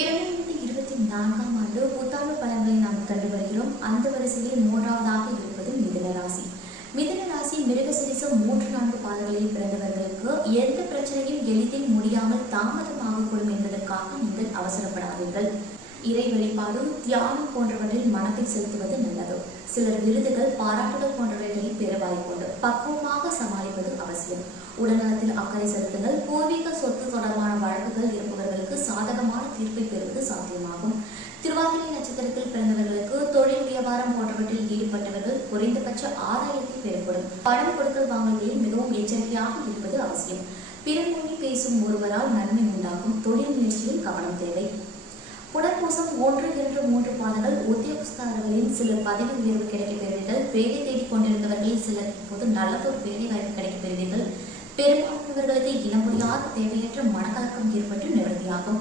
2024ஆம் ஆண்டு புத்தாண்டு பலன்களை நாம் கண்டு வருகிறோம். அந்த வரிசையில் மூன்றாவதாக இருப்பது மிதுன ராசி. மிதுன ராசி மிருகசீரிஷம் 3-4 பாதங்களில் பிறந்தவர்களுக்கு எந்த பிரச்சனையும் எளிதில் முடியாமல் தாமதமாகக்கூடும் என்பதற்காக நீங்கள் அவசரப்படாதீர்கள். இறை வழிபாடு, தியானம் போன்றவற்றில் மனத்தை செலுத்துவது நல்லது. சிலர் விருதுகள், பாராட்டுகள் போன்றவைகளை பெற வாய்ப்புண்டு. பக்குவமாக சமாளிப்பது அவசியம். உடல்நலத்தில் அக்கறை செலுத்துங்கள். பூர்வீக சொத்து தொடர்பான வழக்குகள் இருப்பவர்களுக்கு சாதகமான தீர்ப்பை பெறுவது சாத்தியமாகும். திருவாதிரை நட்சத்திரத்தில் பிறந்தவர்களுக்கு தொழில், வியாபாரம் போன்றவற்றில் ஈடுபட்டவர்கள் குறைந்தபட்ச ஆதாயத்தை பெறப்படும். பணம் கொடுக்கல் வாங்கல்களில் மிகவும் எச்சரிக்கையாக இருப்பது அவசியம். பிறர் மொழி பேசும் ஒருவரால் நன்மை உண்டாகும். தொழில் முயற்சியில் கவனம் தேவை. புனர்பூசம் 1-2-3 பாதங்கள் உத்தியோகஸ்தர்களின் சிலர் பதவி உயர்வு கிடைக்கப் பெறுவீர்கள். வேலை தேடிக் கொண்டிருந்தவர்களில் சிலர் இப்போது நல்லதொரு வேலை வாய்ப்பு கிடைக்கப் பெறுவீர்கள். பெரும்பாலானவர்களுக்கு இனம் புரியாத தேவையற்ற மனக்கலக்கம் ஏற்பட்டு நிவர்த்தியாகும்.